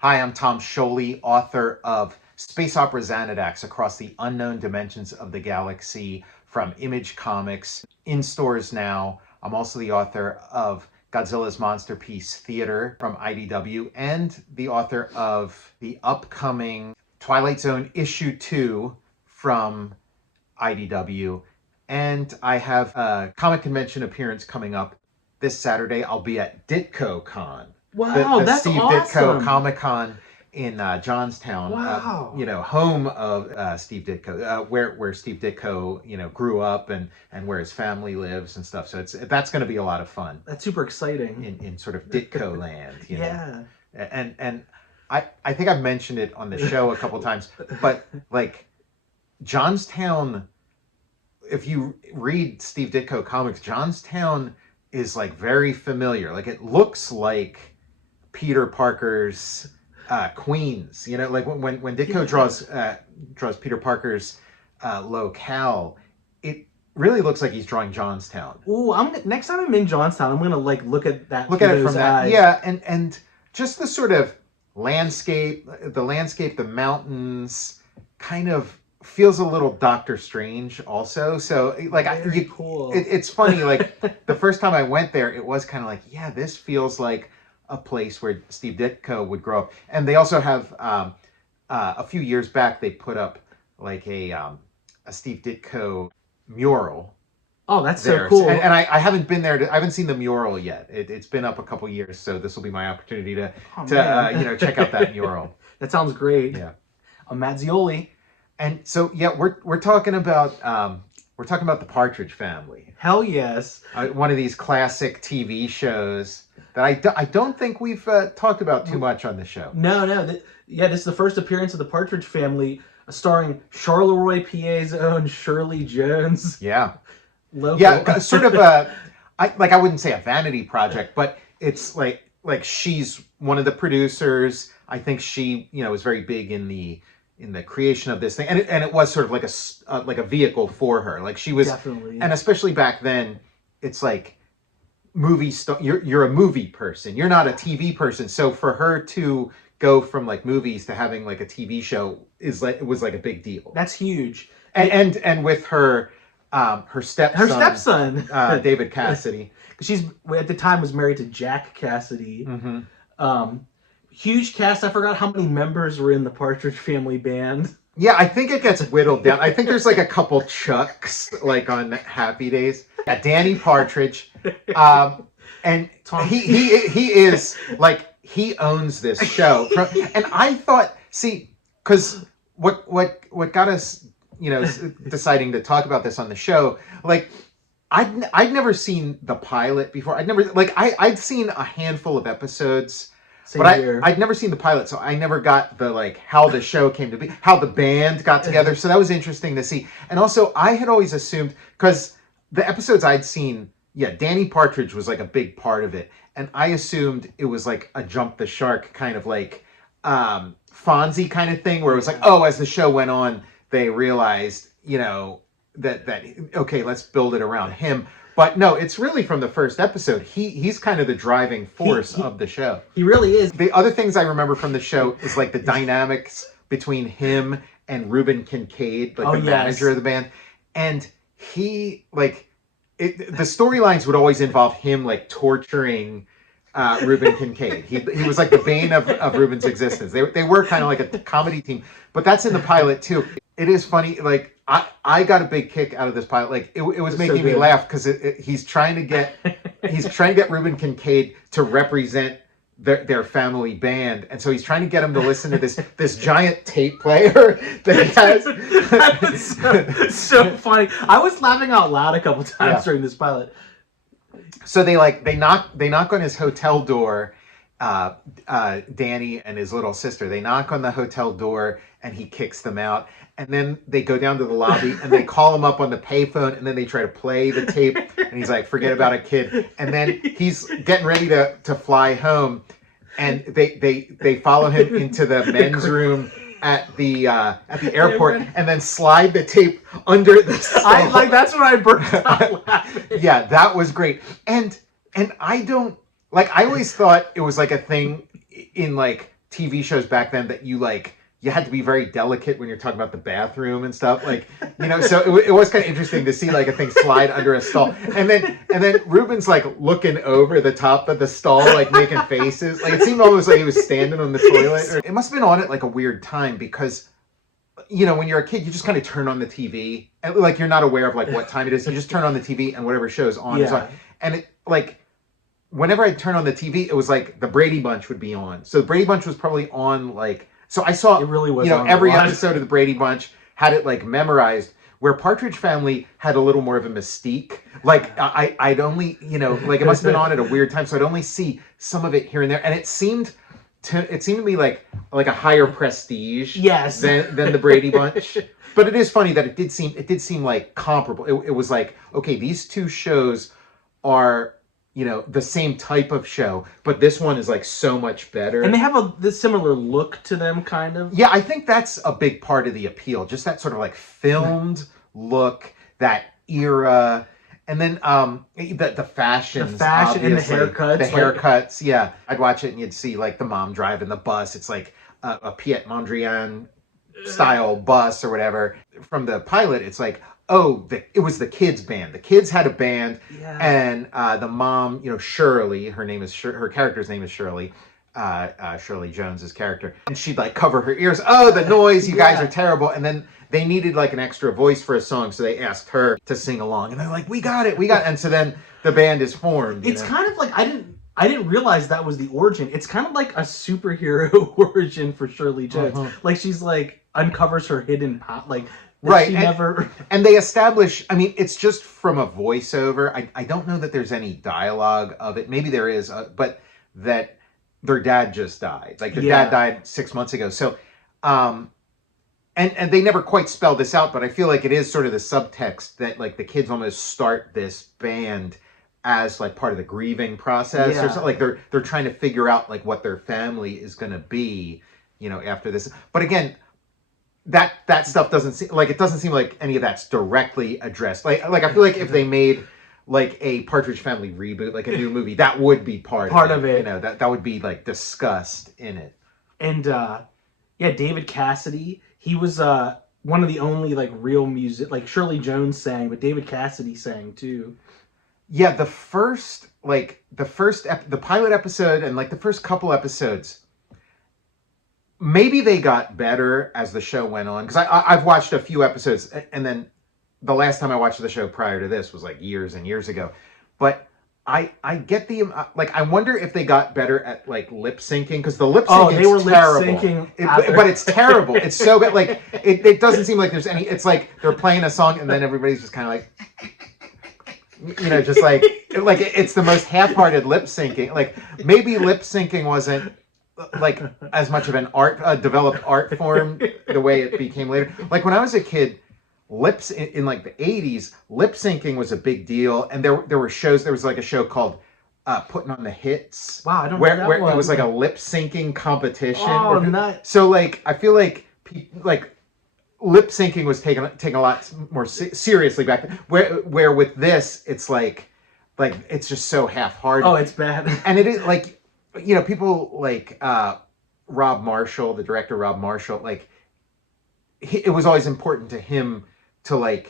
Hi, I'm Tom Scioli, author of Space Opera Xanadax Across the Unknown Dimensions of the Galaxy from Image Comics, in stores now. I'm also the author of Godzilla's Monsterpiece Theater from IDW and the author of the upcoming Twilight Zone issue 2 from IDW. And I have a comic convention appearance coming up this Saturday. I'll be at Ditko Con. Wow, the that's Steve awesome. Ditko Comic Con in Johnstown, Wow. home of Steve Ditko, where Steve Ditko, grew up and where his family lives and stuff. So that's going to be a lot of fun That's super exciting. in sort of Ditko land, Yeah. And I think I've mentioned it on the show a couple times, but like Johnstown, if you read Steve Ditko comics, Johnstown is like very familiar. Like it looks like Peter Parker's Queens. Like when Ditko draws Peter Parker's locale, it really looks like he's drawing Johnstown. Ooh, next time I'm in Johnstown, I'm gonna look at that. Look at it from that. Yeah, and just the sort of landscape, the mountains, kind of feels a little Doctor Strange also. So like cool. It's funny. Like the first time I went there, it was kind of like, yeah, this feels like a place where Steve Ditko would grow up. And they also have a few years back they put up like a Steve Ditko mural. Oh, that's there. So cool. And I haven't been there. I haven't seen the mural yet. It's been up a couple years, so this will be my opportunity to check out that mural. That sounds great. Yeah. I'm Matt Zeoli. And so yeah, we're talking about the Partridge Family. Hell yes. One of these classic TV shows that I don't think we've talked about too much on the show. No. This is the first appearance of the Partridge Family, starring Charleroi, PA's own Shirley Jones. Yeah. Local. Yeah, sort of I wouldn't say a vanity project, but it's like she's one of the producers. I think she was very big in the creation of this thing, and it was sort of like a vehicle for her. Like she was Definitely. And especially back then, it's like movie star. You're a movie person. You're not a TV person. So for her to go from like movies to having like a TV show it was like a big deal. That's huge. And with her stepson, David Cassidy. She's at the time was married to Jack Cassidy. Mm-hmm. Huge cast. I forgot how many members were in the Partridge Family band. Yeah, I think it gets whittled down. I think there's like a couple Chucks like on Happy Days. Yeah, Danny Partridge, and Tom. He is like he owns this show. And I thought, because what got us deciding to talk about this on the show, like I'd never seen the pilot before. I'd seen a handful of episodes. Same but here. I'd never seen the pilot, so I never got the how the show came to be, how the band got together. So that was interesting to see. And also, I had always assumed, because the episodes I'd seen, Danny Partridge was like a big part of it, and I assumed it was like a jump the shark kind of like Fonzie kind of thing, where it was like, oh, as the show went on, they realized, that okay, let's build it around him. But no, it's really from the first episode. He's kind of the driving force of the show. He really is. The other things I remember from the show is like the dynamics between him and Reuben Kincaid, like the manager of the band. And he the storylines would always involve him like torturing Reuben Kincaid. He was like the bane of Reuben's existence. They were kind of like a comedy team, but that's in the pilot too. It is funny, like I got a big kick out of this pilot. Like it was making me laugh because he's trying to get Reuben Kincaid to represent their family band, and so he's trying to get him to listen to this giant tape player that he has. That's so funny. I was laughing out loud a couple times during this pilot. So they knock on his hotel door. Danny and his little sister, they knock on the hotel door and he kicks them out, and then they go down to the lobby and they call him up on the payphone, and then they try to play the tape, and he's like, forget about it, kid. And then he's getting ready to fly home, and they follow him into the men's room at the airport, and then slide the tape under the sofa. That's when I burst out laughing. Yeah, that was great. And I don't, like, I always thought it was like a thing in like TV shows back then that you had to be very delicate when you're talking about the bathroom and stuff, so it was kind of interesting to see a thing slide under a stall, and then Ruben's looking over the top of the stall, making faces, it seemed almost like he was standing on the toilet. It must have been on at a weird time, because when you're a kid, you just kind of turn on the TV, and you're not aware of what time it is. You just turn on the TV, and whatever show's on is on. And it whenever I'd turn on the TV, it was the Brady Bunch would be on. So the Brady Bunch was probably on so I saw, it really was every episode of the Brady Bunch, had it memorized, where Partridge Family had a little more of a mystique. I'd only, it must have been on at a weird time, so I'd only see some of it here and there, and it seemed to me like a higher prestige, yes, than the Brady Bunch. But it is funny that it did seem comparable. It was okay, these two shows are the same type of show, but this one is so much better. And they have the similar look to them, kind of. Yeah, I think that's a big part of the appeal. Just that sort of filmed look, that era, and then the fashions. The fashion and the haircuts. The haircuts, yeah. I'd watch it and you'd see the mom driving the bus. It's a Piet Mondrian style bus or whatever. From the pilot, it's it was the kids' band. The kids had a band, and the mom, Shirley, her character's name is Shirley, Shirley Jones's character, and she'd cover her ears. Oh, the noise! You guys are terrible. And then they needed an extra voice for a song, so they asked her to sing along, and they're we got it. And so then the band is formed. It's kind of I didn't realize that was the origin. It's kind of like a superhero origin for Shirley Jones. She's uncovers her hidden right, and, and they establish, it's just from a voiceover. I don't know that there's any dialogue of it. Maybe there is, but that their dad just died. Their dad died 6 months ago. So, and they never quite spelled this out, but I feel it is sort of the subtext that the kids almost start this band as part of the grieving process, or something. They're trying to figure out what their family is going to be, after this. But again, that stuff doesn't seem it doesn't seem like any of that's directly addressed. I feel if they made a Partridge Family reboot, a new movie, that would be part of it. That would be discussed in it. And David Cassidy, he was one of the only real music, Shirley Jones sang, but David Cassidy sang too. Yeah, the pilot episode and the first couple episodes, maybe they got better as the show went on, because I've watched a few episodes, and then the last time I watched the show prior to this was years and years ago. But I get the I wonder if they got better at lip syncing, because the lip syncing they were terrible. Lip syncing, but it's terrible. It's so bad. It doesn't seem like there's any. It's they're playing a song and then everybody's just kind of just it's the most half-hearted lip syncing. Maybe lip syncing wasn't as much of an developed art form the way it became later. When I was a kid, lips in the 80s, lip syncing was a big deal, and there were shows. There was a show called Putting on the Hits. Wow, I don't know where that one. It was a lip syncing competition. Oh, nuts. So I feel lip syncing was taken a lot more seriously back then. Where with this, it's it's just so half-hearted. Oh, it's bad. And it is people Rob Marshall, the director Rob Marshall, it was always important to him to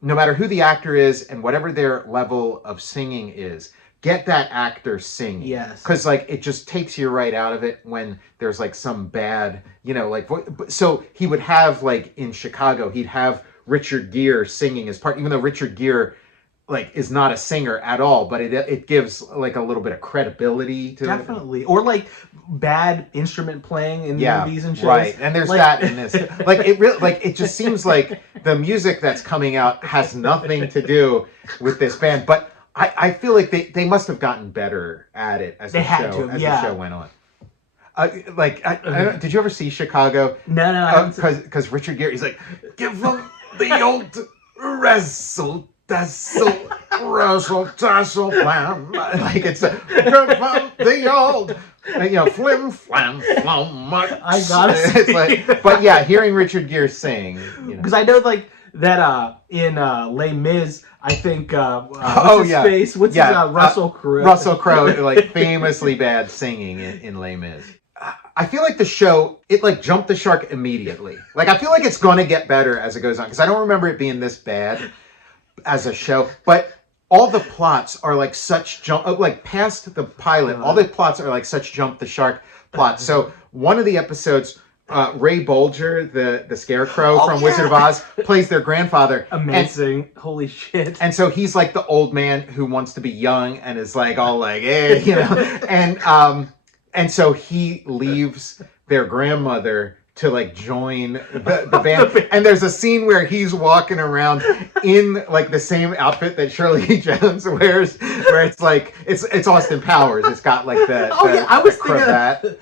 no matter who the actor is and whatever their level of singing is, get that actor singing. Yes. Because it just takes you right out of it when there's some bad, so he would have in Chicago, he'd have Richard Gere singing his part, even though Richard Gere is not a singer at all, but it gives a little bit of credibility to Definitely. It. Or bad instrument playing in movies and shows. Right. And there's that in this. It really it just seems like the music that's coming out has nothing to do with this band. But I feel they must have gotten better at it as the show went on. I don't, did you ever see Chicago? No. Because Richard Gere, he's give them the old wrestle. Tassel, plan. It's the old, flim, flam, flum. I gotta see. But yeah, hearing Richard Gere sing, because I know that in Les Mis, I think what's his face? Russell Crowe. Russell Crowe, famously bad singing in Les Mis. I feel like the show, it like jumped the shark immediately. Like I feel like it's gonna get better as it goes on because I don't remember it being this bad as a show. But all the plots are like such like past the pilot, all the plots are like such jump the shark plots. So one of the episodes, Ray Bolger, the scarecrow from Wizard of Oz, plays their grandfather. Amazing. Holy shit. And so he's like the old man who wants to be young and is like all like, hey, you know. And so he leaves their grandmother to like join the band. And there's a scene where he's walking around in like the same outfit that Shirley Jones wears, where it's like it's Austin Powers. It's got like the cravat,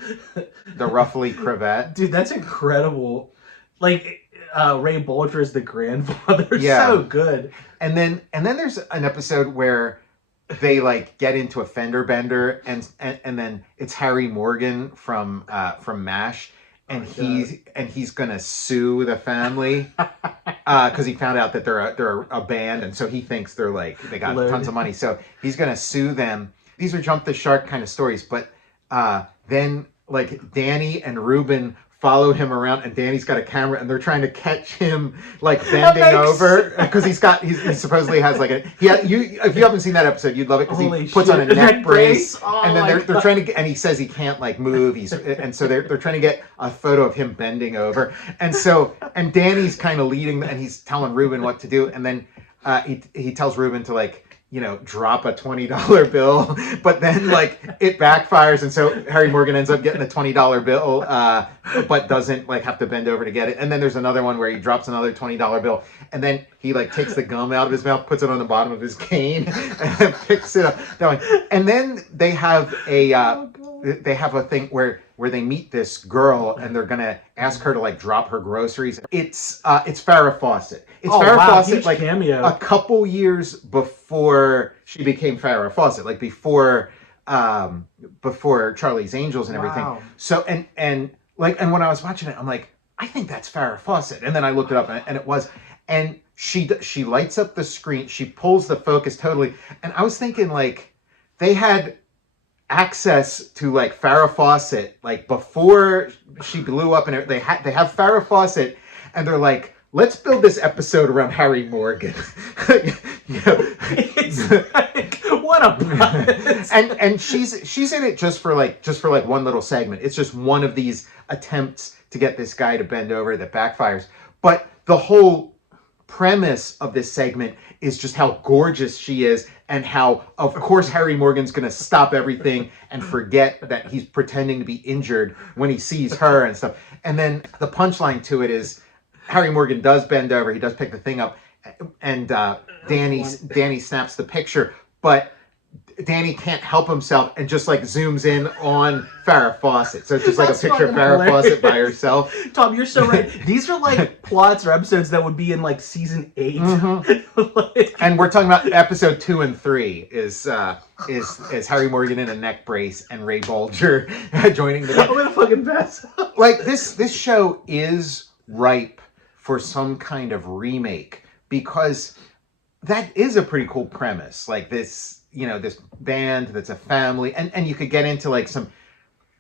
the ruffly cravat. Dude, that's incredible. Like Ray Bolger is the grandfather. So good. And then there's an episode where they like get into a fender bender and then it's Harry Morgan from MASH. And he's gonna sue the family because he found out that they're a band, and so he thinks they got tons of money. So he's gonna sue them. These are jump the shark kind of stories, but then like Danny and Ruben follow him around, and Danny's got a camera, and they're trying to catch him like bending over because he supposedly has like if you haven't seen that episode, you'd love it because he puts on a neck brace, and then they're trying to get, and he says he can't like move, and so they're trying to get a photo of him bending over, and Danny's kind of leading, and he's telling Ruben what to do, and then he tells Ruben to like, you know, drop a $20 bill, but then like it backfires, and so Harry Morgan ends up getting a $20 bill, but doesn't like have to bend over to get it. And then there's another one where he drops another $20 bill, and then he like takes the gum out of his mouth, puts it on the bottom of his cane, and then picks it up. And then they have a thing where they meet this girl, and they're gonna ask her to like drop her groceries. It's Farrah Fawcett. It's Farrah Fawcett, like cameo. A couple years before she became Farrah Fawcett, like before Charlie's Angels and everything. Wow. So and when I was watching it, I'm like, I think that's Farrah Fawcett, and then I looked it up, and it was, and she lights up the screen, she pulls the focus totally, and I was thinking like they had access to like Farrah Fawcett like before she blew up, and they have Farrah Fawcett, and they're like, let's build this episode around Harry Morgan. What a promise. and she's in it just for like one little segment. It's just one of these attempts to get this guy to bend over that backfires. But the whole premise of this segment is just how gorgeous she is, and how, of course, Harry Morgan's going to stop everything and forget that he's pretending to be injured when he sees her and stuff. And then the punchline to it is Harry Morgan does bend over, he does pick the thing up, and Danny snaps the picture, but Danny can't help himself and just like zooms in on Farrah Fawcett. So it's just like a picture of Farrah Fawcett by herself. Tom, you're so right. These are like plots or episodes that would be in like season 8. Mm-hmm. And we're talking about episode 2 and 3 is Harry Morgan in a neck brace and Ray Bolger joining the. I'm gonna fucking pass. Like this show is ripe for some kind of remake, because that is a pretty cool premise. Like this, you know, this band that's a family, and you could get into like some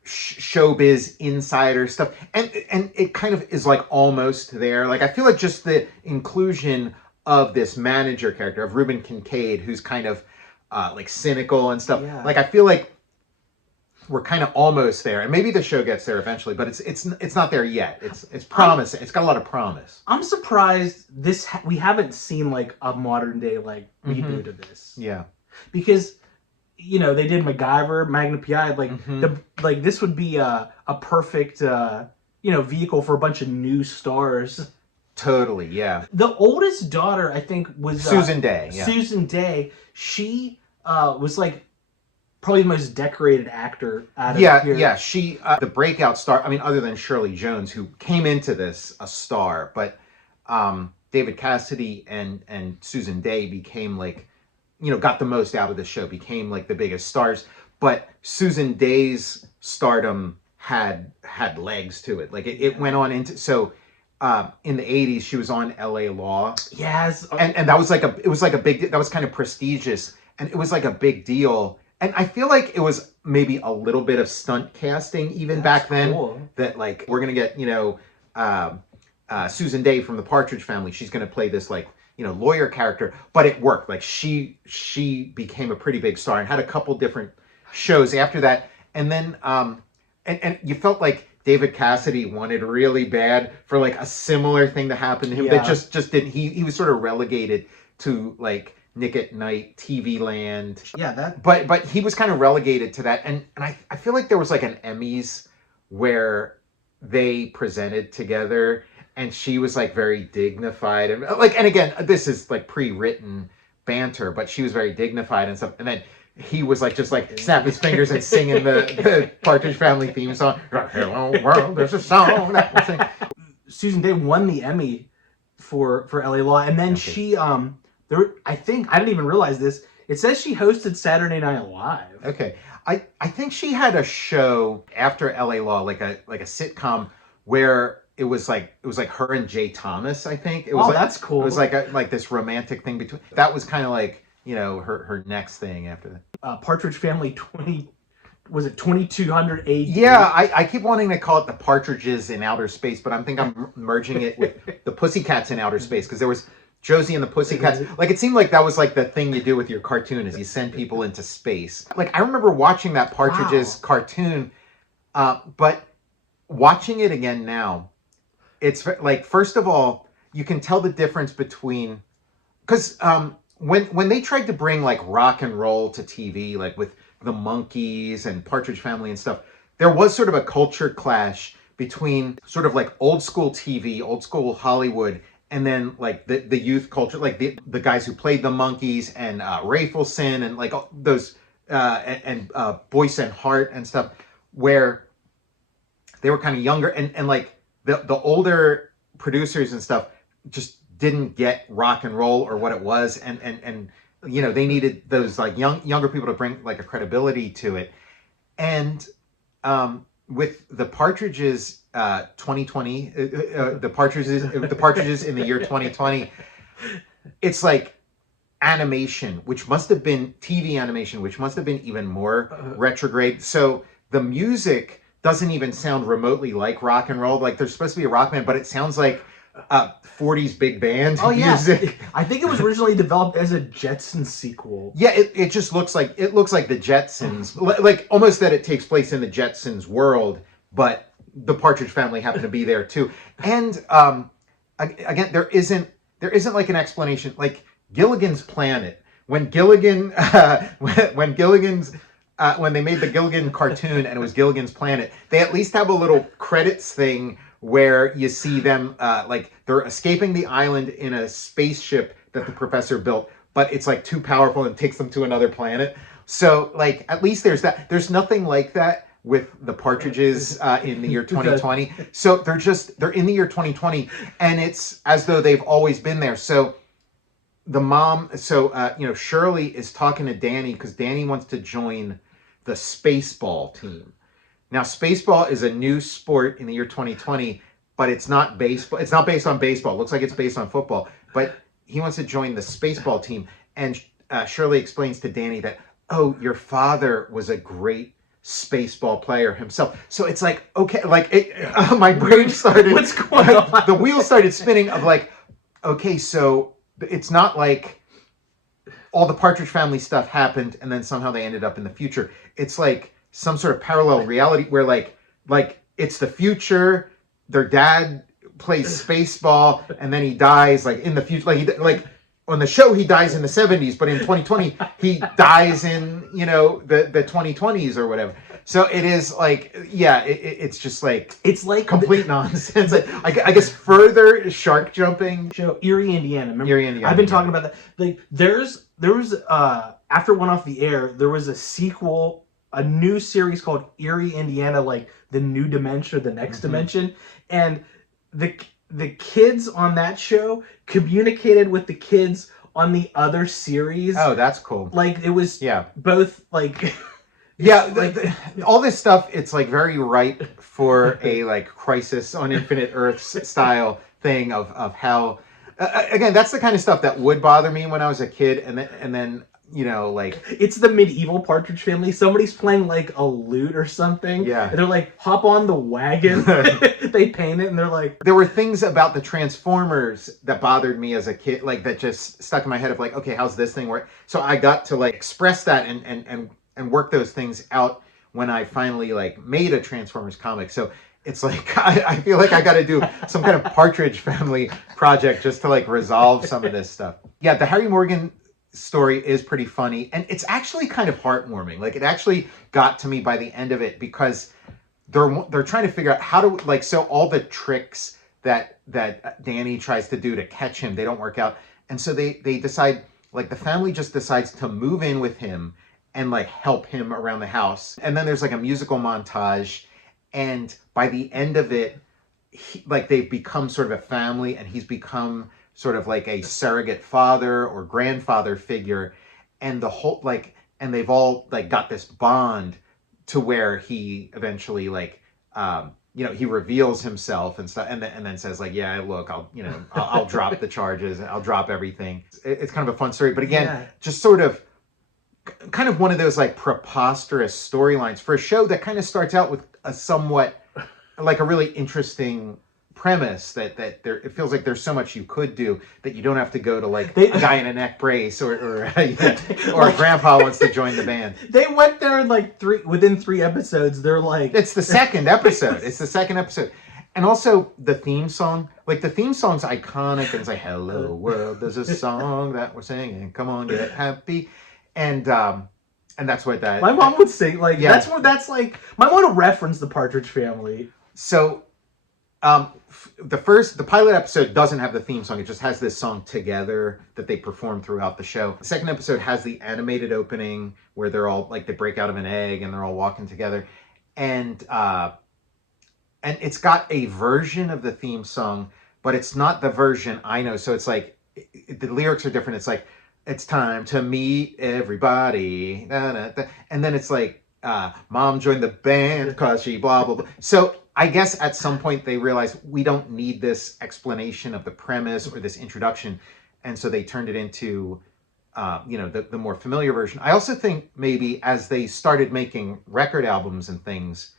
showbiz insider stuff, and it kind of is like almost there. Like I feel like just the inclusion of this manager character of Reuben Kincaid, who's kind of like cynical and stuff. Yeah. Like I feel like we're kind of almost there, and maybe the show gets there eventually, but it's not there yet. It's promising. It's got a lot of promise. I'm surprised we haven't seen like a modern day like reboot of this. Yeah, because you know they did MacGyver, Magnum PI. Like this would be a perfect vehicle for a bunch of new stars. Totally, yeah. The oldest daughter, I think, was Susan Day. Yeah. Susan Day. She was like probably the most decorated actor out of here. Yeah, she, the breakout star, I mean, other than Shirley Jones, who came into this a star, but David Cassidy and Susan Day became like, got the most out of the show, became like the biggest stars. But Susan Day's stardom had legs to it. Like it went on into, so in the 80s, she was on LA Law. Yes. And that was like that was kind of prestigious, and it was like a big deal. And I feel like it was maybe a little bit of stunt casting even back then. That like we're gonna get Susan Day from the Partridge Family. She's gonna play this like lawyer character, but it worked. Like she became a pretty big star and had a couple different shows after that. And then and you felt like David Cassidy wanted really bad for like a similar thing to happen to him that just didn't. He was sort of relegated to like Nick at Night, TV Land. Yeah, that. But he was kind of relegated to that, and I feel like there was like an Emmys where they presented together, and she was like very dignified and like, and again, this is like pre-written banter, but she was very dignified and stuff, and then he was like just like snap his fingers and singing the Partridge Family theme song. Hello world, there's a song that will sing. Susan Day won the Emmy for LA Law, and then she I think I didn't even realize this. It says she hosted Saturday Night Live. Okay, I think she had a show after LA Law, like a sitcom where it was like her and Jay Thomas. I think it was. Oh, that's cool. It was like this romantic thing between. That was kind of like her next thing after that. Partridge Family 2200 AD? Yeah, I keep wanting to call it the Partridges in Outer Space, but I'm merging it with the Pussycats in Outer Space, because there was Josie and the Pussycats. Like, it seemed like that was like the thing you do with your cartoon, is you send people into space. Like, I remember watching that Partridges cartoon, but watching it again now, it's like, first of all, you can tell the difference between, because when they tried to bring like rock and roll to TV, like with the Monkees and Partridge Family and stuff, there was sort of a culture clash between sort of like old school TV, old school Hollywood, and then like the youth culture, like the guys who played the Monkees and Rafelson and like those and Boyce and Hart and stuff, where they were kind of younger, and like the older producers and stuff just didn't get rock and roll or what it was, and they needed those like younger people to bring like a credibility to it. And with the Partridges 2020, the Partridges in the year 2020, it's like animation, which must have been TV animation, which must have been even more retrograde. So the music doesn't even sound remotely like rock and roll. Like, there's supposed to be a rock band, but it sounds like 40s big band music. I think it was originally developed as a Jetsons sequel. Yeah, it just looks like the Jetsons, like almost that it takes place in the Jetsons world, but the Partridge Family happen to be there too. And again, there isn't like an explanation. Like Gilligan's Planet, when Gilligan when they made the Gilligan cartoon and it was Gilligan's Planet, they at least have a little credits thing where you see them like they're escaping the island in a spaceship that the professor built, but it's like too powerful and takes them to another planet. So like at least there's that. There's nothing like that with the Partridges in the year 2020. So they're in the year 2020, and it's as though they've always been there. So the mom, Shirley is talking to Danny because Danny wants to join the Spaceball team. Now, Spaceball is a new sport in the year 2020, but it's not baseball. It's not based on baseball. It looks like it's based on football. But he wants to join the Spaceball team. And Shirley explains to Danny that, oh, your father was a great Spaceball player himself. So it's like, okay, like my brain started. What's going on? The wheels started spinning of like, okay, so it's not like all the Partridge Family stuff happened and then somehow they ended up in the future. It's like some sort of parallel reality where like it's the future. Their dad plays Spaceball and then he dies like in the future. Like on the show he dies in the 70s, but in 2020 he dies in the 2020s or whatever. So it is like, yeah, it's just like it's like complete nonsense. I guess further shark jumping. Show Erie, Indiana. Remember? Erie, Indiana. I've been talking about that. Like there was after it went off the air, there was a sequel, a new series called Erie, Indiana, like the new dimension or the next dimension, and the kids on that show communicated with the kids on the other series. Oh, that's cool. Like it was both like all this stuff, it's like very ripe for a like Crisis on Infinite Earths style thing of how again, that's the kind of stuff that would bother me when I was a kid, and then you know, like it's the medieval Partridge Family. Somebody's playing like a lute or something. Yeah. And they're like, hop on the wagon. They paint it and they're like... There were things about the Transformers that bothered me as a kid, like that just stuck in my head of like, okay, how's this thing work? So I got to like express that and work those things out when I finally like made a Transformers comic. So it's like, I feel like I got to do some kind of Partridge Family project just to like resolve some of this stuff. Yeah, the Harry Morgan story is pretty funny, and it's actually kind of heartwarming. Like it actually got to me by the end of it because they're trying to figure out how to like, so all the tricks that Danny tries to do to catch him, they don't work out. And so they decide, like the family just decides to move in with him and like help him around the house. And then there's like a musical montage, and by the end of it, like they've become sort of a family, and he's become sort of like a surrogate father or grandfather figure, and the whole like, and they've all like got this bond to where he eventually like you know, he reveals himself and stuff, and then says like, yeah, look, I'll drop the charges, and I'll drop everything. It's kind of a fun story, but again, just sort of kind of one of those like preposterous storylines for a show that kind of starts out with a somewhat like a really interesting premise that there, it feels like there's so much you could do that you don't have to go to like a guy in a neck brace or like, grandpa wants to join the band. They went there in like within 3 episodes. They're like, it's the second episode. It's the second episode. And also the theme song, like the theme song's iconic, and it's like, hello world, there's a song that we're singing, come on, get happy. And that's what that... My mom would sing, like, yeah. That's like... My mom would reference the Partridge Family. So, the pilot episode doesn't have the theme song. It just has this song Together that they perform throughout the show. The second episode has the animated opening where they're all, like, they break out of an egg and they're all walking together. And it's got a version of the theme song, but it's not the version I know. So it's like, the lyrics are different. It's like, it's time to meet everybody. And then it's like, mom joined the band because she blah, blah, blah. So I guess at some point they realized we don't need this explanation of the premise or this introduction. And so they turned it into, you know, the more familiar version. I also think maybe as they started making record albums and things,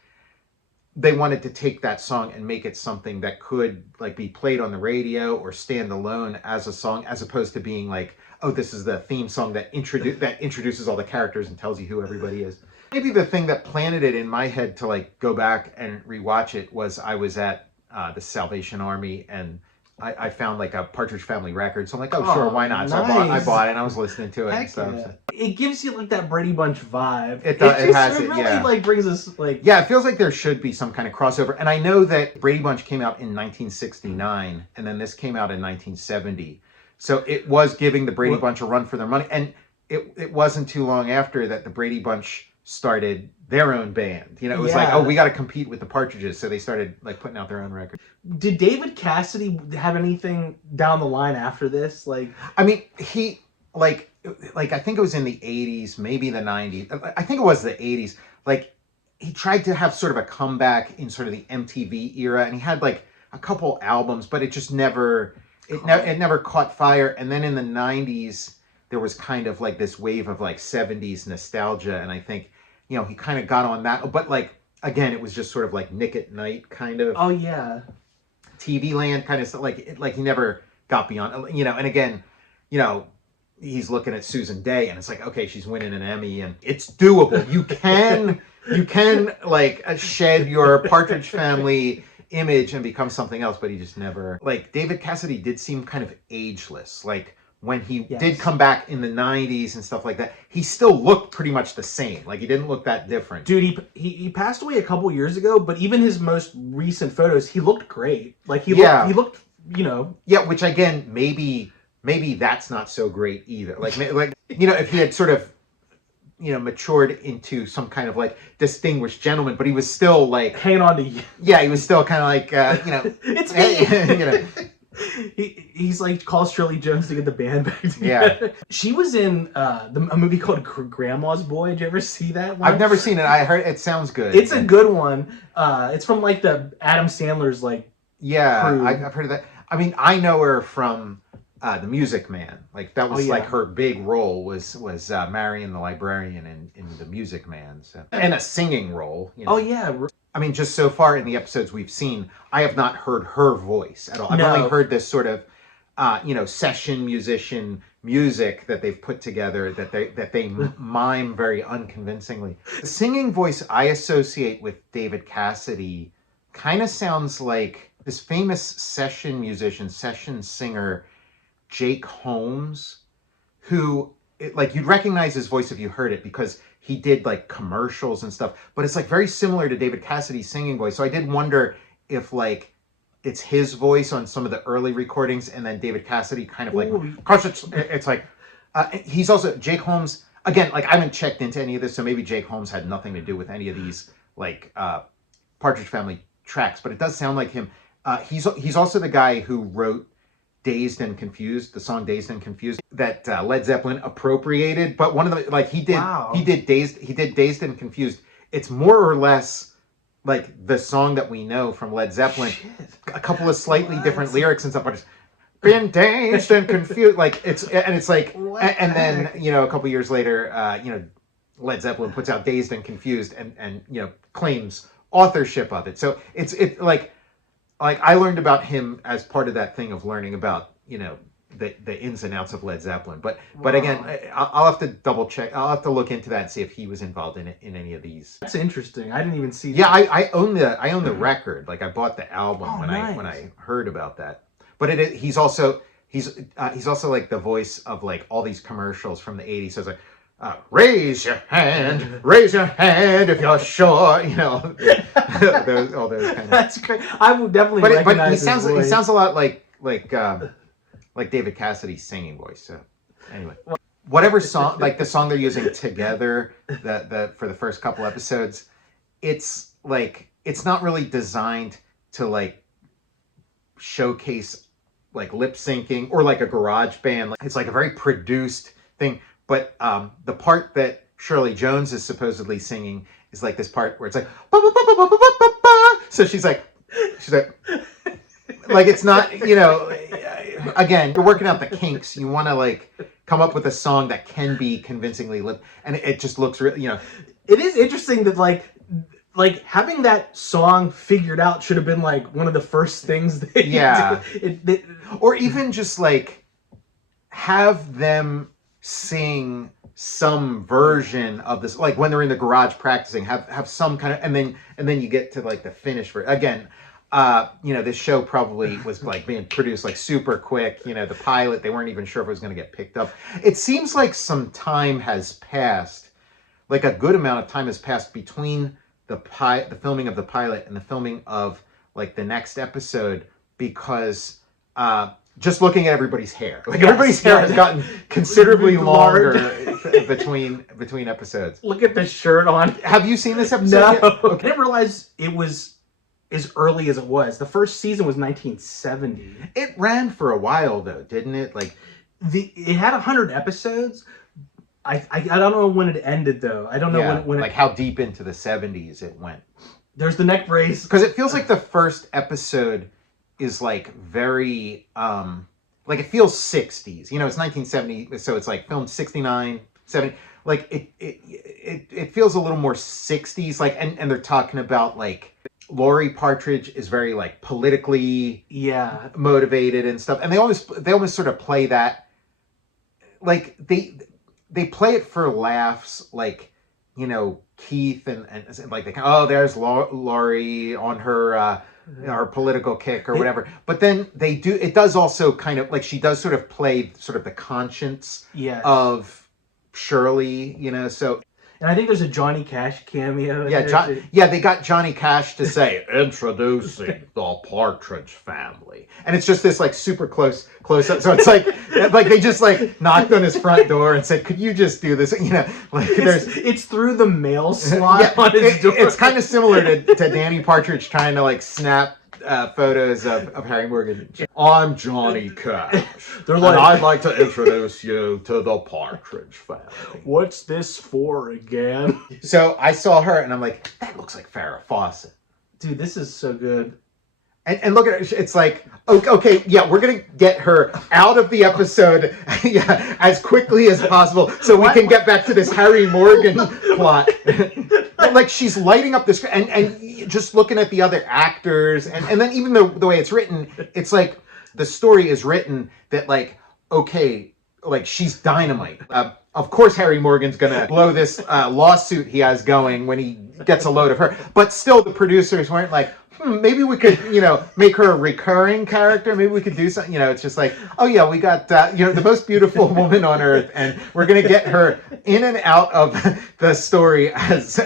they wanted to take that song and make it something that could like be played on the radio or stand alone as a song, as opposed to being like, oh, this is the theme song that introduces all the characters and tells you who everybody is. Maybe the thing that planted it in my head to like go back and rewatch it was I was at the Salvation Army, and I found like a Partridge Family record. So I'm like, oh, sure, why not? So nice. I bought it and I was listening to it and stuff. Yeah. It gives you like that Brady Bunch vibe. It has it, really yeah. like brings us like... Yeah, it feels like there should be some kind of crossover. And I know that Brady Bunch came out in 1969, and then this came out in 1970. So it was giving the Brady Bunch a run for their money. And it wasn't too long after that the Brady Bunch started their own band. You know, it was like, oh, we got to compete with the Partridges. So they started like putting out their own record. Did David Cassidy have anything down the line after this? Like, I mean, he like I think it was in the 80s, maybe the 90s. I think it was the 80s. Like he tried to have sort of a comeback in sort of the MTV era, and he had like a couple albums, but it just never... It never caught fire. And then in the 90s, there was kind of like this wave of like 70s nostalgia. And I think, you know, he kind of got on that. But like, again, it was just sort of like Nick at Night kind of. Oh, yeah. TV land kind of stuff. Like he never got beyond, you know, and again, you know, he's looking at Susan Day and it's like, okay, she's winning an Emmy and it's doable. You can like shed your Partridge Family image and become something else, but he just never... Like, David Cassidy did seem kind of ageless. Like, when he did come back in the 90s and stuff like that, he still looked pretty much the same. Like, he didn't look that different. Dude, he passed away a couple years ago, but even his most recent photos, he looked great. Like, he looked, you know... Yeah, which, again, maybe that's not so great either. Like, you know, if he had sort of, you know, matured into some kind of like distinguished gentleman, but he was still like hanging on to you. Yeah, he was still kind of like, you know, it's me. You know, he's like calls Shirley Jones to get the band back together. Yeah, she was in a movie called Grandma's Boy. Did you ever see that one? I've never seen it. I heard it sounds good. It's a good one. It's from like the Adam Sandler's like. Yeah, crew. I've heard of that. I mean, I know her from the Music Man. Like that was like her big role was Marion the librarian in the Music Man. So and a singing role. You know. Oh yeah. I mean, just so far in the episodes we've seen, I have not heard her voice at all. I've only heard this sort of, session musician music that they've put together that they mime very unconvincingly. The singing voice I associate with David Cassidy kind of sounds like this famous session musician, session singer, Jake Holmes, who you'd recognize his voice if you heard it because he did like commercials and stuff, but it's like very similar to David Cassidy's singing voice. So I did wonder if like it's his voice on some of the early recordings and then David Cassidy kind of like, because it's like, he's also, Jake Holmes, again, like I haven't checked into any of this, so maybe Jake Holmes had nothing to do with any of these like Partridge Family tracks, but it does sound like him. He's also the guy who wrote Dazed and Confused, the song Dazed and Confused that Led Zeppelin appropriated, but one of the he did Dazed and Confused. It's more or less like the song that we know from Led Zeppelin. Shit. A couple of slightly different lyrics and stuff, but it's been dazed and confused. Like it's like and then a couple years later, Led Zeppelin puts out Dazed and Confused and claims authorship of it. So it's like I learned about him as part of that thing of learning about, the ins and outs of Led Zeppelin. But again, I'll have to double check. I'll have to look into that and see if he was involved in any of these. That's interesting. I didn't even see that. Yeah, I own the record. Like I bought the album when I heard about that. But he's also like the voice of like all these commercials from the 80s. So it's like, raise your hand if you're sure, all those kind of. That's great. I would definitely recognize his voice. He sounds a lot like David Cassidy's singing voice. So anyway, whatever song, like the song they're using together, for the first couple episodes, it's not really designed to like showcase like lip syncing or like a garage band. It's like a very produced thing. But the part that Shirley Jones is supposedly singing is like this part where it's like, ba, ba, ba, ba, ba, ba, ba, ba. So she's like, it's not, again, you're working out the kinks. You want to like come up with a song that can be convincingly and it just looks really, It is interesting that like having that song figured out should have been like one of the first things that or even just like have them sing some version of this, like when they're in the garage practicing, have some kind of, and then you get to like the finish for again. This show probably was like being produced like super quick. The pilot, they weren't even sure if it was going to get picked up. It seems like some time has passed, like a good amount of time has passed between the filming of the pilot and the filming of like the next episode, because just looking at everybody's hair, everybody's hair has gotten considerably longer between episodes. Look at the shirt on. Have you seen this episode? No. Yet? Okay. I didn't realize it was as early as it was. The first season was 1970. It ran for a while though, didn't it? Like it had 100 episodes. I don't know when it ended though. I don't know when how deep into the 70s it went. There's the neck brace, because it feels like the first episode is like very like it feels 60s. It's 1970, so it's like filmed 69, 70. Like it feels a little more 60s. Like and they're talking about like Laurie Partridge is very like politically motivated and stuff. And they almost sort of play that, like they play it for laughs, like Keith and like there's Laurie on her our political kick or whatever. But then it does also kind of like she does sort of play sort of the conscience of Shirley, so. And I think there's a Johnny Cash cameo. They got Johnny Cash to say, introducing the Partridge Family. And it's just this like super close up. So it's like they just like knocked on his front door and said, could you just do this? It's through the mail slot on his door. It's kind of similar to Danny Partridge trying to like snap photos of Harry Morgan. I'm Johnny Cash. They're like, and I'd like to introduce you to the Partridge Family. What's this for again? So I saw her and I'm like, that looks like Farrah Fawcett. Dude, this is so good. And look at it, it's like, okay, yeah, we're going to get her out of the episode yeah, as quickly as possible so we can get back to this Harry Morgan plot. Like, she's lighting up the screen, and just looking at the other actors, and then even the way it's written, it's like, the story is written that, like, okay, like, she's dynamite. Of course Harry Morgan's going to blow this lawsuit he has going when he gets a load of her. But still, the producers weren't like, maybe we could, make her a recurring character. Maybe we could do something. It's just like, oh yeah, we got, the most beautiful woman on earth, and we're going to get her in and out of the story as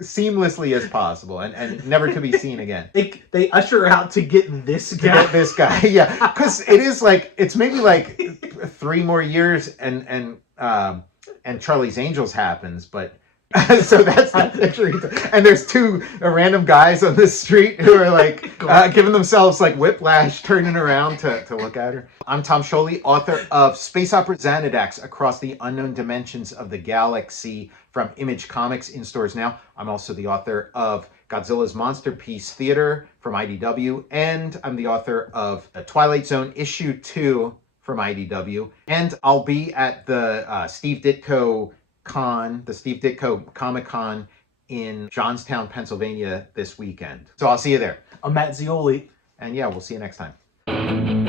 seamlessly as possible, and never to be seen again. They usher her out to get this guy. Yeah, because it is like, it's maybe like 3 more years, and Charlie's Angels happens, but. So that's the picture. And there's 2 random guys on the street who are like giving themselves like whiplash, turning around to look at her. I'm Tom Scioli, author of space opera Xanadax, Across the Unknown Dimensions of the Galaxy, from Image Comics, in stores now. I'm also the author of Godzilla's Monsterpiece Theater from IDW, and I'm the author of Twilight Zone issue 2 from IDW. And I'll be at the Steve Ditko Comic Con in Johnstown, Pennsylvania this weekend. So I'll see you there. I'm Matt Zeoli. And yeah, we'll see you next time.